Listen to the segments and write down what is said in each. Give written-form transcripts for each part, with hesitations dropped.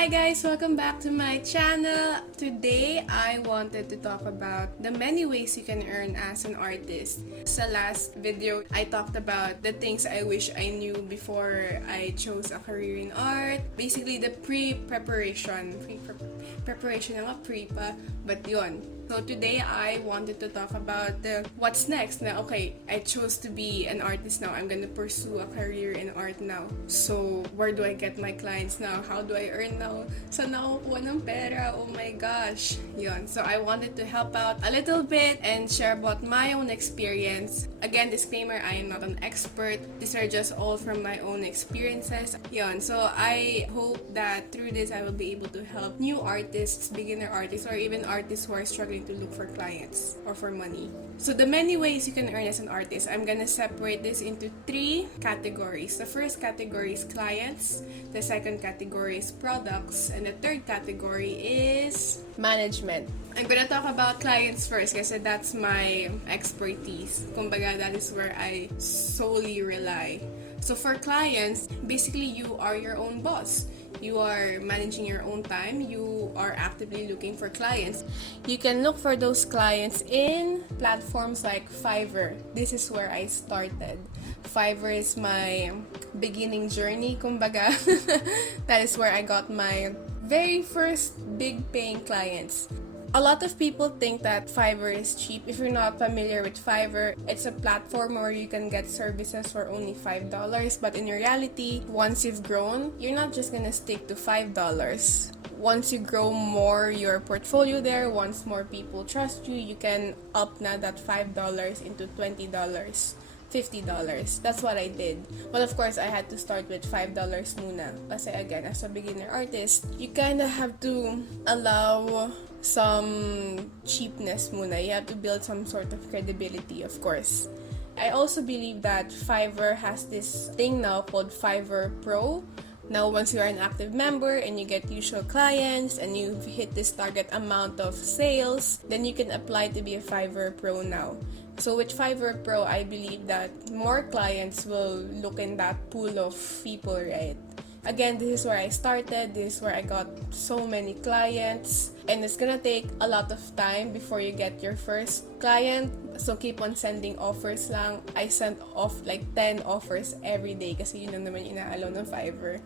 Hi guys, welcome back to my channel. Today, I wanted to talk about the many ways you can earn as an artist. Sa last video, I talked about the things I wish I knew before I chose a career in art. Basically, the preparation na nga, pre pa, but yon. So today, I wanted to talk about what's next. Na okay, I chose to be an artist now. I'm gonna pursue a career in art now. So where do I get my clients now? How do I earn now? Saan nakukuha ng pera? Oh my gosh. Yun. So I wanted to help out a little bit and share about my own experience. Again, disclaimer, I am not an expert. These are just all from my own experiences. Yun. So I hope that through this, I will be able to help new artists, beginner artists, or even artists who are struggling to look for clients or for money. So the many ways you can earn as an artist, I'm gonna separate this into 3 categories. The first category is clients, the second category is products, and the third category is management. I'm gonna talk about clients first kasi that's my expertise. Kumbaga, that is where I solely rely. So for clients, basically you are your own boss. You are managing your own time. You are actively looking for clients. You can look for those clients in platforms like Fiverr. This is where I started. Fiverr is my beginning journey, kumbaga. That is where I got my very first big paying clients. A lot of people think that Fiverr is cheap. If you're not familiar with Fiverr, it's a platform where you can get services for only $5. But in reality, once you've grown, you're not just gonna stick to $5. Once you grow more your portfolio there, once more people trust you, you can up na that $5 into $20. $50. That's what I did. But of course, I had to start with $5 muna. Kasi again, as a beginner artist, you kinda have to allow some cheapness muna. You have to build some sort of credibility, of course. I also believe that Fiverr has this thing now called Fiverr Pro. Now, once you are an active member and you get usual clients and you've hit this target amount of sales, then you can apply to be a Fiverr Pro now. So with Fiverr Pro, I believe that more clients will look in that pool of people, right? Again, this is where I started, this is where I got so many clients, and it's gonna take a lot of time before you get your first client, so keep on sending offers lang. I sent off like 10 offers every day kasi yun lang naman yung inaalaw ng Fiverr.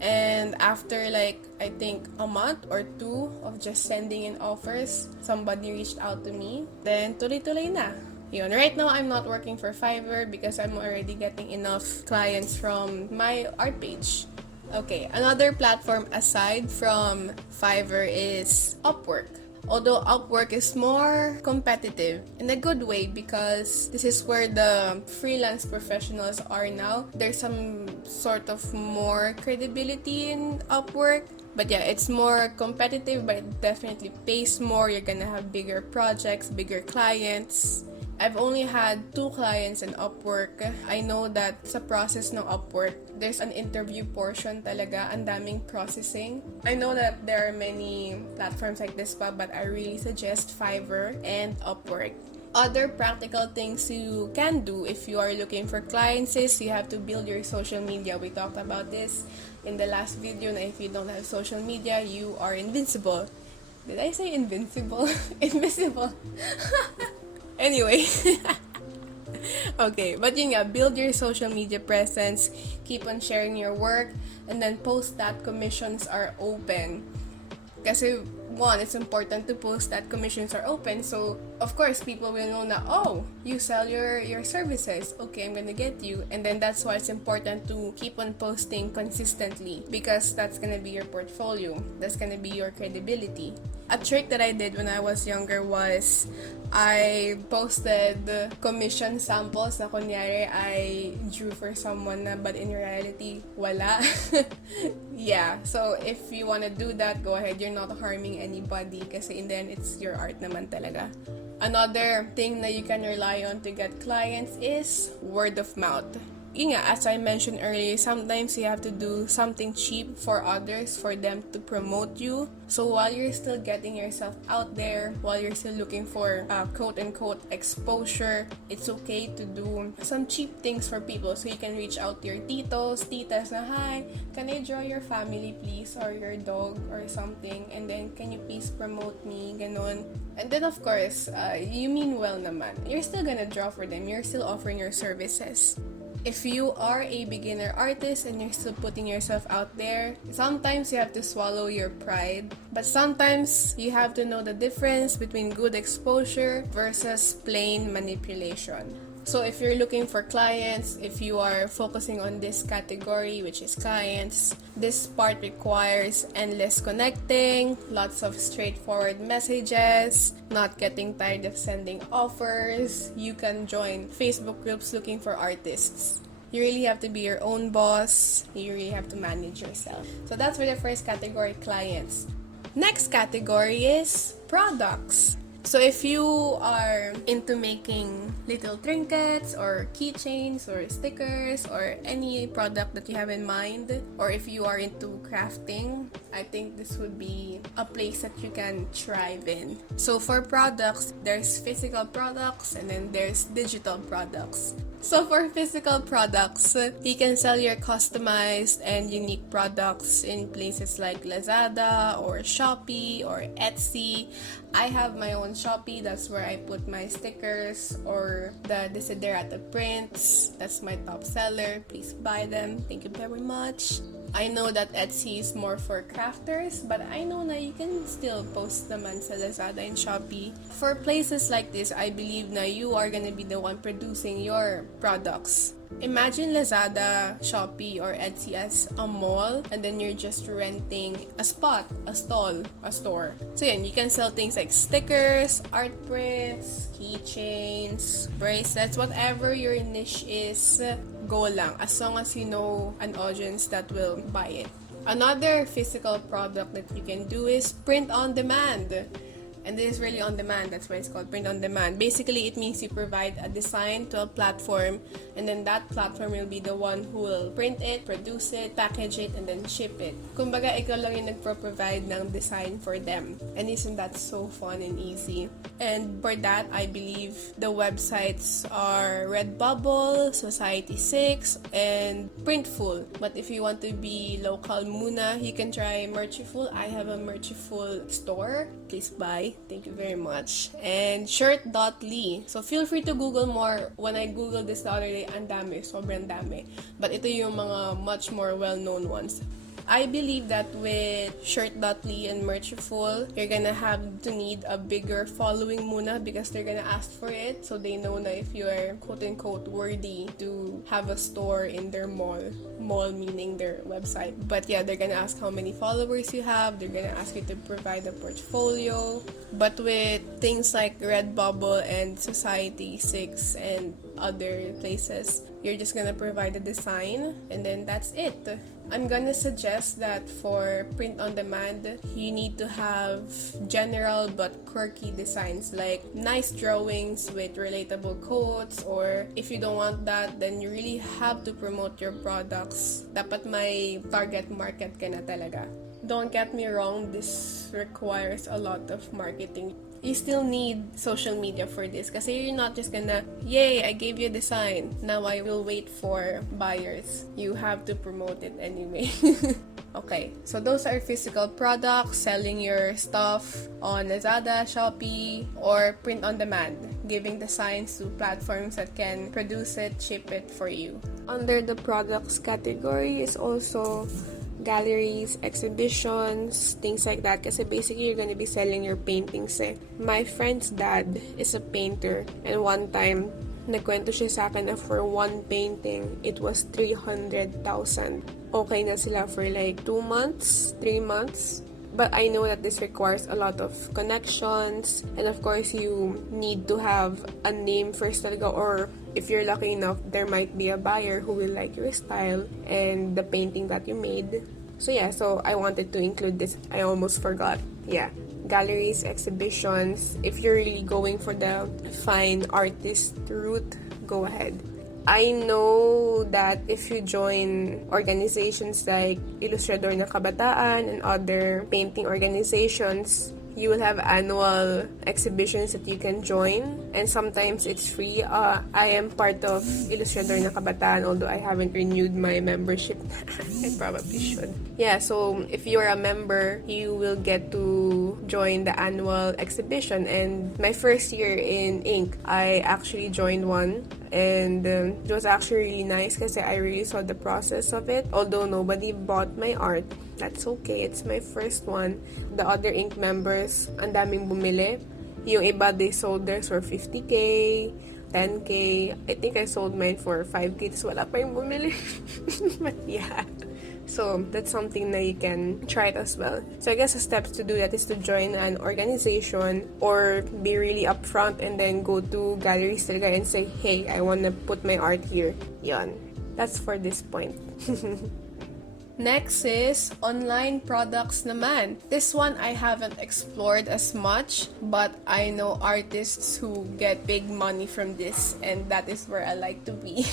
And after like, I think a month or 2 of just sending in offers, somebody reached out to me, then tuloy-tuloy na. Yun. Right now, I'm not working for Fiverr because I'm already getting enough clients from my art page. Okay, another platform aside from Fiverr is Upwork. Although Upwork is more competitive in a good way because this is where the freelance professionals are now. There's some sort of more credibility in Upwork. But yeah, it's more competitive, but it definitely pays more. You're gonna have bigger projects, bigger clients. I've only had 2 clients in Upwork. I know that sa process ng Upwork, there's an interview portion talaga, ang daming processing. I know that there are many platforms like this pa, but I really suggest Fiverr and Upwork. Other practical things you can do if you are looking for clients is you have to build your social media. We talked about this in the last video na if you don't have social media, you are invincible. Did I say invincible? Invisible. Anyway, okay, but yun nga, build your social media presence, keep on sharing your work, and then post that commissions are open. Kasi, one, it's important to post that commissions are open, so, of course, people will know na, oh, you sell your services, okay, I'm gonna get you, and then that's why it's important to keep on posting consistently, because that's gonna be your portfolio, that's gonna be your credibility. A trick that I did when I was younger was I posted commission samples na kunyari I drew for someone na but in reality, wala. Yeah, so if you wanna do that, go ahead. You're not harming anybody kasi in the end, it's your art naman talaga. Another thing that you can rely on to get clients is word of mouth. yun nga, as I mentioned earlier, sometimes you have to do something cheap for others for them to promote you. So while you're still getting yourself out there, while you're still looking for quote-unquote exposure, it's okay to do some cheap things for people. So you can reach out to your titos, titas na, hi, can I draw your family please, or your dog or something, and then can you please promote me, ganon. And then of course, you mean well naman. You're still gonna draw for them, you're still offering your services. If you are a beginner artist and you're still putting yourself out there, sometimes you have to swallow your pride. But sometimes you have to know the difference between good exposure versus plain manipulation. So if you're looking for clients, if you are focusing on this category, which is clients, this part requires endless connecting, lots of straightforward messages, not getting tired of sending offers. You can join Facebook groups looking for artists. You really have to be your own boss. You really have to manage yourself. So that's for the first category, clients. Next category is products. So if you are into making little trinkets or keychains or stickers or any product that you have in mind, or if you are into crafting, I think this would be a place that you can thrive in. So for products, there's physical products and then there's digital products. So for physical products, you can sell your customized and unique products in places like Lazada or Shopee or Etsy. I have my own Shopee, that's where I put my stickers or the Desiderata prints. That's my top seller. Please buy them. Thank you very much. I know that Etsy is more for crafters, but I know na you can still post naman sa Lazada and Shopee. For places like this, I believe na you are gonna be the one producing your products. Imagine Lazada, Shopee, or Etsy as a mall, and then you're just renting a spot, a stall, a store. So yan, you can sell things like stickers, art prints, keychains, bracelets, whatever your niche is, go lang, as long as you know an audience that will buy it. Another physical product that you can do is print on demand. And this is really on demand, that's why it's called print on demand. Basically, it means you provide a design to a platform, and then that platform will be the one who will print it, produce it, package it, and then ship it. Kumbaga, ikaw lang yung nagpro-provide ng design for them. And isn't that so fun and easy? And for that, I believe the websites are Redbubble, Society6, and Printful. But if you want to be local muna, you can try Merchiful. I have a Merchiful store. Please buy. Thank you very much. And shirt.ly. So feel free to Google more. When I Googled this the other day, ang dami, sobrang dami. But ito yung mga much more well-known ones. I believe that with shirt.ly and Merchiful, you're gonna have to need a bigger following muna because they're gonna ask for it. So they know that if you are quote-unquote worthy to have a store in their mall meaning their website. But yeah, they're gonna ask how many followers you have. They're gonna ask you to provide a portfolio. But with things like Redbubble and Society6 and other places, you're just gonna provide a design and then that's it. I'm gonna suggest that for print on demand, you need to have general but quirky designs like nice drawings with relatable quotes, or if you don't want that, then you really have to promote your products. Dapat may target market ka na talaga. Don't get me wrong, this requires a lot of marketing. You still need social media for this kasi you're not just gonna, yay, I gave you a design, now I will wait for buyers. You have to promote it anyway. Okay, so those are physical products, selling your stuff on Lazada, Shopee, or print on demand, giving designs to platforms that can produce it, ship it for you. Under the products category is also galleries, exhibitions, things like that. Kasi basically, you're gonna be selling your paintings eh. My friend's dad is a painter, and one time, nagkwento siya sa akin na for one painting, it was 300,000. Okay na sila for like 2 months, 3 months. But I know that this requires a lot of connections, and of course, you need to have a name first talaga, or if you're lucky enough, there might be a buyer who will like your style and the painting that you made. So yeah, so I wanted to include this. I almost forgot. Yeah, galleries, exhibitions. If you're really going for the fine artist route, go ahead. I know that if you join organizations like Ilustrador ng Kabataan and other painting organizations, you will have annual exhibitions that you can join, and sometimes it's free. I am part of Ilustrador ng Kabataan, although I haven't renewed my membership. I probably should. Yeah, so if you're a member, you will get to join the annual exhibition. And my first year in ink, I actually joined one. And it was actually really nice kasi I really saw the process of it. Although nobody bought my art, that's okay. It's my first one. The other ink members, ang daming bumili. Yung iba, they sold theirs for 50k, 10k. I think I sold mine for 5k. So wala pa yung bumili. But yeah. So that's something that you can try it as well. So I guess the steps to do that is to join an organization or be really upfront and then go to galleries talaga and say, hey, I want to put my art here. Yon. That's for this point. Next is online products naman. This one I haven't explored as much, but I know artists who get big money from this, and that is where I like to be.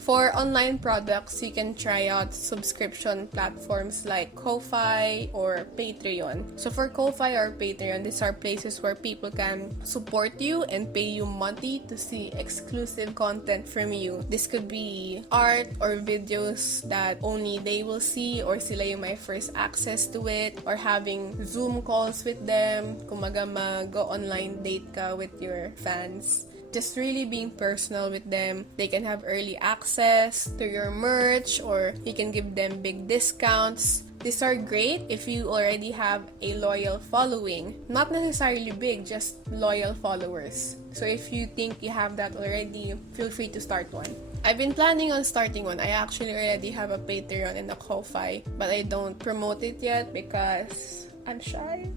For online products, you can try out subscription platforms like Ko-Fi or Patreon. So for Ko-Fi or Patreon, these are places where people can support you and pay you money to see exclusive content from you. This could be art or videos that only they will see, or sila yung may first access to it, or having Zoom calls with them, kumaga mag-go online date ka with your fans. Just really being personal with them. They can have early access to your merch, or you can give them big discounts. These are great if you already have a loyal following. Not necessarily big, just loyal followers. So if you think you have that already, feel free to start one. I've been planning on starting one. I actually already have a Patreon and a Ko-Fi, but I don't promote it yet because I'm shy.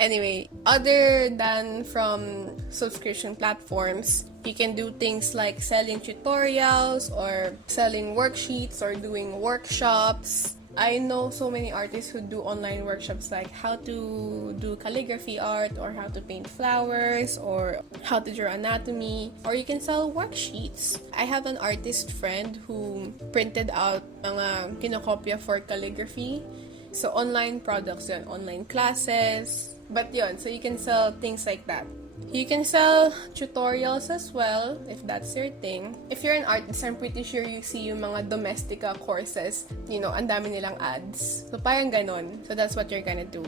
Anyway, other than from subscription platforms, you can do things like selling tutorials or selling worksheets or doing workshops. I know so many artists who do online workshops like how to do calligraphy art or how to paint flowers or how to draw anatomy, or you can sell worksheets. I have an artist friend who printed out mga kinokopya for calligraphy. So online products yun, online classes. But yun, so you can sell things like that. You can sell tutorials as well, if that's your thing. If you're an artist, I'm pretty sure you see yung mga domestika courses. You know, ang dami nilang ads. So, parang ganon. So, that's what you're gonna do.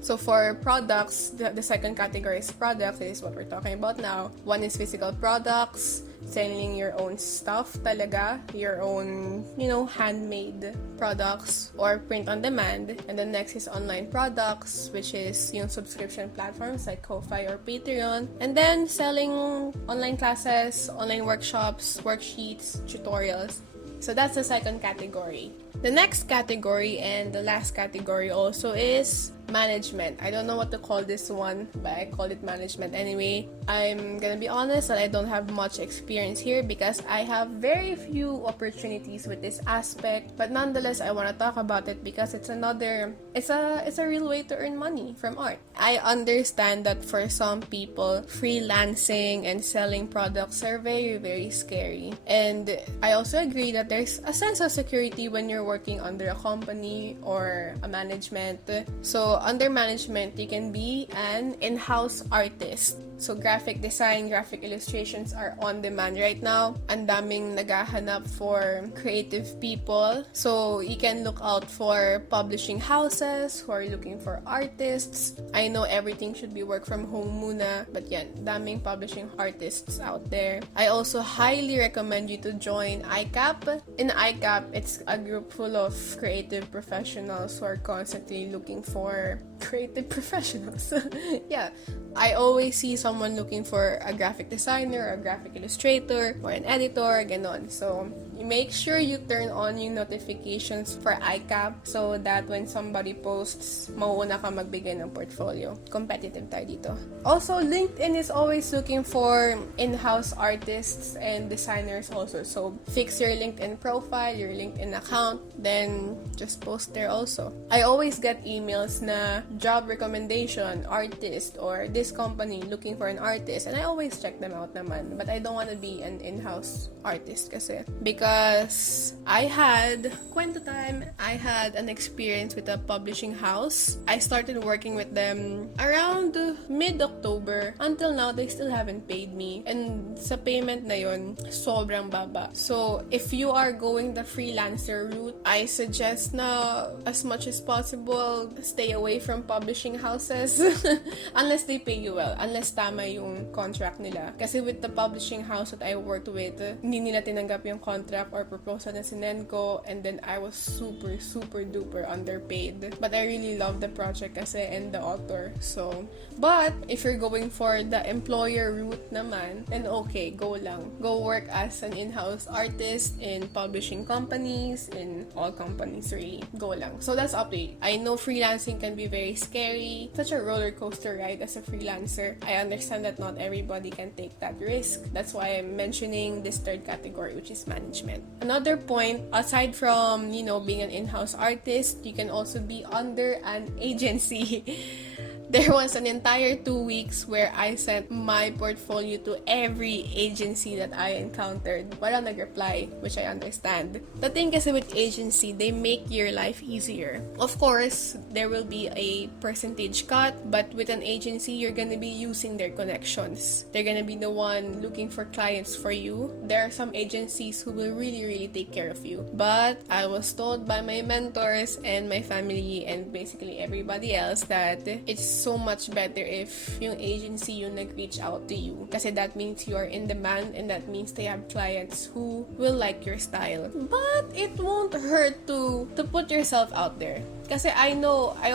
So, for products, the second category is products. This is what we're talking about now. One is physical products. Selling your own stuff talaga, your own, you know, handmade products or print on demand. And the next is online products, which is yung subscription platforms like Ko-Fi or Patreon. And then selling online classes, online workshops, worksheets, tutorials. So that's the second category. The next category and the last category also is management. I don't know what to call this one, but I call it management anyway. I'm gonna be honest that I don't have much experience here because I have very few opportunities with this aspect, but nonetheless I want to talk about it because it's a real way to earn money from art. I understand that for some people, freelancing and selling products are very, very scary. And I also agree that there's a sense of security when you're working under a company or a management. So under management, you can be an in-house artist. So graphic design, graphic illustrations are on demand right now. Ang daming naghahanap for creative people. So you can look out for publishing houses who are looking for artists. I know everything should be work from home muna, but yan, daming publishing artists out there. I also highly recommend you to join ICAP. In ICAP, it's a group full of creative professionals who are constantly looking for creative professionals. Yeah, I always see someone looking for a graphic designer, a graphic illustrator, or an editor, ganon. So, make sure you turn on yung notifications for iCap so that when somebody posts, mauuna ka magbigay ng portfolio. Competitive tayo dito. Also, LinkedIn is always looking for in-house artists and designers also. So, fix your LinkedIn profile, your LinkedIn account, then just post there also. I always get emails na job recommendation, artist, or this company looking for an artist, and I always check them out naman. But I don't want to be an in-house artist kasi. Because I had an experience with a publishing house. I started working with them around mid-October. Until now, they still haven't paid me. And sa payment na yun, sobrang baba. So, if you are going the freelancer route, I suggest na as much as possible, stay away from publishing houses. Unless they pay you well. Unless tama yung contract nila. Kasi with the publishing house that I worked with, hindi nila tinanggap yung contract or proposal na sinend ko, and then I was super duper underpaid. But I really love the project kasi and the author. So, but if you're going for the employer route naman, then okay, go lang. Go work as an in-house artist in publishing companies, in all companies really. Go lang. So that's up to you. I know freelancing can be very scary. Such a roller coaster ride as a freelancer. I understand that not everybody can take that risk. That's why I'm mentioning this third category, which is management. Another point, aside from, being an in-house artist, you can also be under an agency. There was an entire 2 weeks where I sent my portfolio to every agency that I encountered. Walang nag-reply, which I understand. The thing kasi with agency, they make your life easier. Of course, there will be a percentage cut, but with an agency, you're gonna be using their connections. They're gonna be the one looking for clients for you. There are some agencies who will really take care of you. But I was told by my mentors and my family and basically everybody else that it's so much better if yung agency yung nag-reach out to you. Kasi that means you are in demand and that means they have clients who will like your style. But it won't hurt to put yourself out there. Kasi I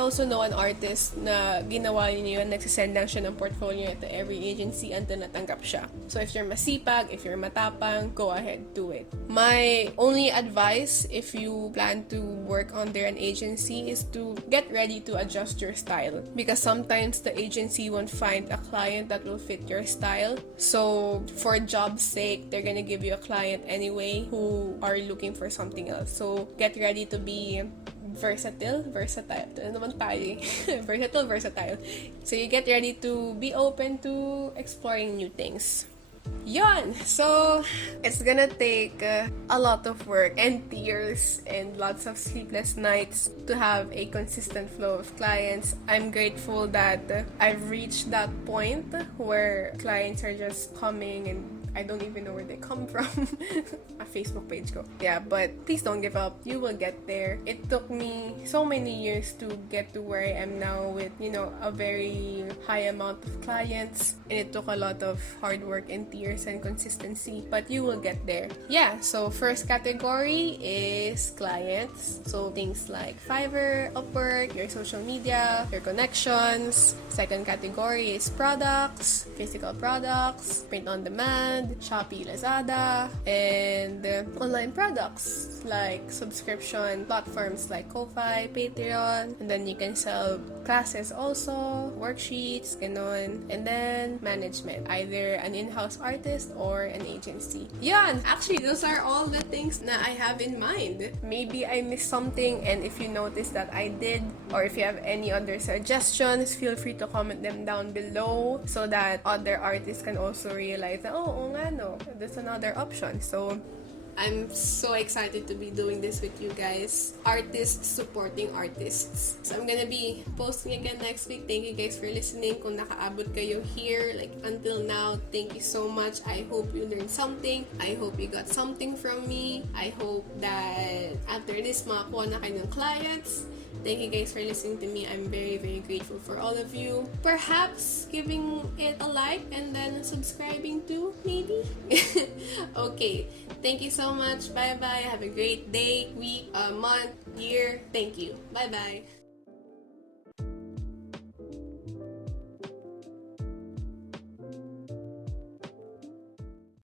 also know an artist na ginawa niya yun, nagsisend lang siya ng portfolio to every agency until natanggap siya. So if you're masipag, if you're matapang, go ahead, do it. My only advice if you plan to work under an agency is to get ready to adjust your style. Because sometimes the agency won't find a client that will fit your style. So for job's sake, they're gonna give you a client anyway who are looking for something else. So get ready to be versatile. Ano naman tayo eh? Versatile. So you get ready to be open to exploring new things. Yon! So, it's gonna take a lot of work and tears and lots of sleepless nights to have a consistent flow of clients. I'm grateful that I've reached that point where clients are just coming and I don't even know where they come from. A Facebook page ko. Yeah, but please don't give up. You will get there. It took me so many years to get to where I am now with, a very high amount of clients. And it took a lot of hard work and tears and consistency. But you will get there. Yeah, so first category is clients. So things like Fiverr, Upwork, your social media, your connections. Second category is products, physical products, print on demand, Shopee, Lazada, and online products like subscription platforms like Ko-Fi, Patreon, and then you can sell classes also, worksheets, ganon, and then management, either an in-house artist or an agency. Yan! Actually, those are all the things na I have in mind. Maybe I missed something, and if you notice that I did, or if you have any other suggestions, feel free to comment them down below so that other artists can also realize that, that's another option. So, I'm so excited to be doing this with you guys. Artists supporting artists. So, I'm gonna be posting again next week. Thank you guys for listening. Kung nakaabot kayo here, until now, thank you so much. I hope you learned something. I hope you got something from me. I hope that after this, makakuha na kayo ng clients. Thank you guys for listening to me. I'm very grateful for all of you. Perhaps giving it a like and then subscribing too, maybe? Okay. Thank you so much. Bye-bye. Have a great day, week, month, year. Thank you. Bye-bye.